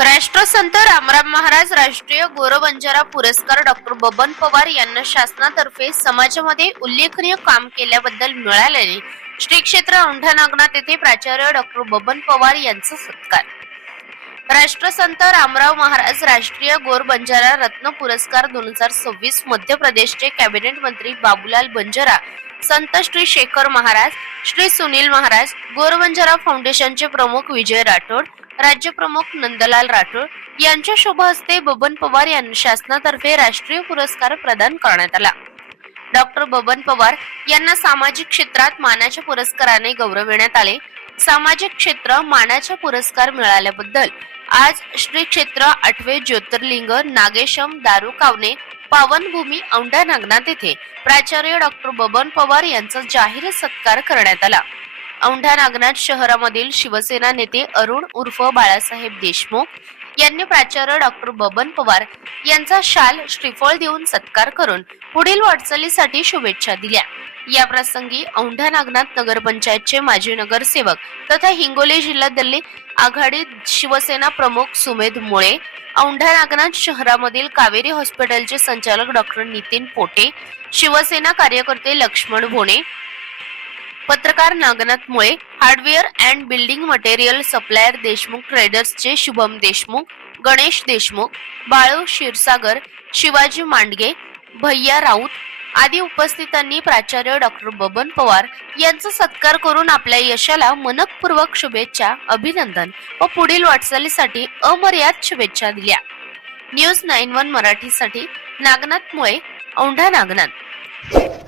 राष्ट्रसंत रामराम महाराज राष्ट्रीय गोरबंजारा पुरस्कार डॉक्टर बबन पवार यांना शासनातर्फे समाजामध्ये उल्लेखनीय काम केल्याबद्दल मिळालेले श्री क्षेत्र औंढा नागनाथ येथे प्राचार्य डॉक्टर बबन पवार यांचा सत्कार। राष्ट्रसंत रामराव महाराज राष्ट्रीय गोरबंजारा रत्न पुरस्कार 2026 मध्य प्रदेशचे कॅबिनेट मंत्री बाबूलाल बंजारा, संत श्री शेखर महाराज, श्री सुनील महाराज, गोरबंजारा फाउंडेशनचे प्रमुख विजय राठोड, राज्य प्रमुख नंदलाल राठोड यांच्या शुभ हस्ते बबन पवार यांना शासनातर्फे राष्ट्रीय पुरस्कार प्रदान करण्यात आला। डॉक्टर बबन पवार यांना सामाजिक क्षेत्रात मानाच्या पुरस्काराने गौरविण्यात आले। सामाजिक क्षेत्र मानाचा पुरस्कार मिळाल्याबद्दल आज श्री क्षेत्र 8वे ज्योतिर्लिंग नागेशम दारुकावने पावनभूमी औंढा नागनाथ येथे प्राचार्य डॉक्टर बबन पवार यांचा जाहीर सत्कार करण्यात आला। औंढा नागनाथ शहरामधील शिवसेना नेते अरुण उर्फ बाळासाहेब देशमुख यांनी प्राचार्य डॉक्टर बबन पवार यांचा शाल श्रीफळ देऊन सत्कार करून पुढील वाटचालीसाठी शुभेच्छा दिल्या। या प्रसंगी औंढा नागनाथ नगरपंचायतचे माजी नगरसेवक तथा हिंगोली जिल्ह्यातील आघाडी शिवसेना प्रमुख सुमेध मुळे, औंढा नागनाथ शहरामधील कावेरी हॉस्पिटलचे संचालक डॉक्टर नितीन पोटे, शिवसेना कार्यकर्ते लक्ष्मण भोणे, पत्रकार Nagnath Mule, hardware and building material supplier Deshmukh ट्रेडर्सचे शुभम देशमुख, गणेश देशमुख, बाळू क्षीरसागर, शिवाजी मांडगे, भैया राऊत आदी उपस्थितांनी प्राचार्य डॉक्टर बबन पवार यांचा सत्कार करून आपल्या यशाला मनपूर्वक शुभेच्छा, अभिनंदन व पुढील वाटचालीसाठी अमर्याद शुभेच्छा दिल्या। न्यूज 91 मराठीसाठी नागनाथ मुळे, औंढा नागनाथ।